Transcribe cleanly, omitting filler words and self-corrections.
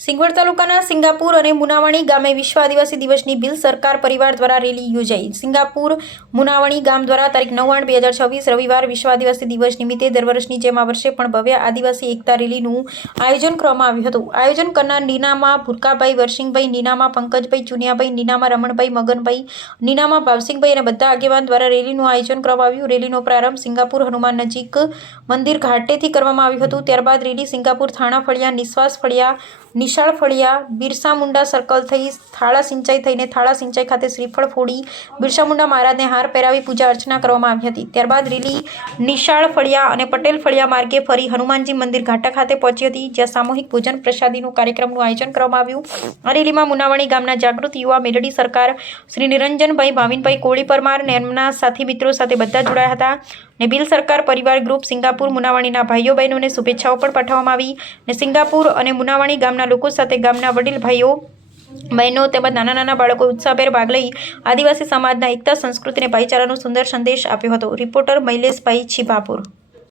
સિંગવડ તાલુકાના સિંગાપુર અને મુનાવણી ગામે વિશ્વ આદિવાસી દિવસની ભીલ સરકાર પરિવાર દ્વારા રેલી યોજાઈ। સિંગાપુર મુનાવણી ગામ દ્વારા તારીખ 9/8/2026 રવિવાર વિશ્વ આદિવાસી દિવસ નિમિત્તે દર વર્ષની જેમ આ વર્ષે પણ ભવ્ય આદિવાસી એકતા રેલીનું આયોજન કરવામાં આવ્યું હતું। આયોજન કરનાર નીનામાં ભૂરકાભાઈ, વરસિંગભાઈ, નીનામાં પંકજભાઈ, ચુનિયાભાઈ, નીનામાં રમણભાઈ, મગનભાઈ, નીનામાં ભાવસિંગભાઈ અને બધા આગેવાન દ્વારા રેલીનું આયોજન કરવામાં આવ્યું। રેલીનો પ્રારંભ સિંગાપુર હનુમાન નજીક મંદિર ઘાટેથી કરવામાં આવ્યું હતું। ત્યારબાદ રેલી સિંગાપુર થાણા ફળિયા, નિશ્વાસ ફળિયા, નિશાળ ફળિયા, બિરસા મુંડા સર્કલ થઈ થાળા સિંચાઈ થઈને થાળા સિંચાઈ ખાતે શ્રીફળ ફોડી બિરસા મુંડા મહારાજને હાર પહેરાવી પૂજા અર્ચના કરવામાં આવી હતી। ત્યારબાદ રેલી નિશાળ ફળિયા અને પટેલ ફળિયા માર્ગે ફરી હનુમાનજી મંદિર ઘાટા ખાતે પહોંચી હતી, જ્યાં સામૂહિક ભોજન પ્રસાદીનું કાર્યક્રમનું આયોજન કરવામાં આવ્યું। આ રેલીમાં મુનાવણી ગામના જાગૃત યુવા મેલડી સરકાર, શ્રી નિરંજનભાઈ, ભાવિનભાઈ કોળી પરમાર અને એમના સાથી મિત્રો સાથે બધા જોડાયા હતા ને ભીલ સરકાર પરિવાર ગ્રુપ સિંગાપુર મુનાવણીના ભાઈઓ બહેનોને શુભેચ્છાઓ પણ પાઠવવામાં આવી ને સિંગાપુર અને મુનાવણી ગામના લોકો સાથે ગામના વડીલ ભાઈઓ બહેનો તેમજ નાના નાના બાળકો ઉત્સાહભેર ભાગ લઈ આદિવાસી સમાજના એકતા, સંસ્કૃતિ અને ભાઈચારાનો સુંદર સંદેશ આપ્યો હતો। રિપોર્ટર મૈલેશભાઈ છીપાપુર।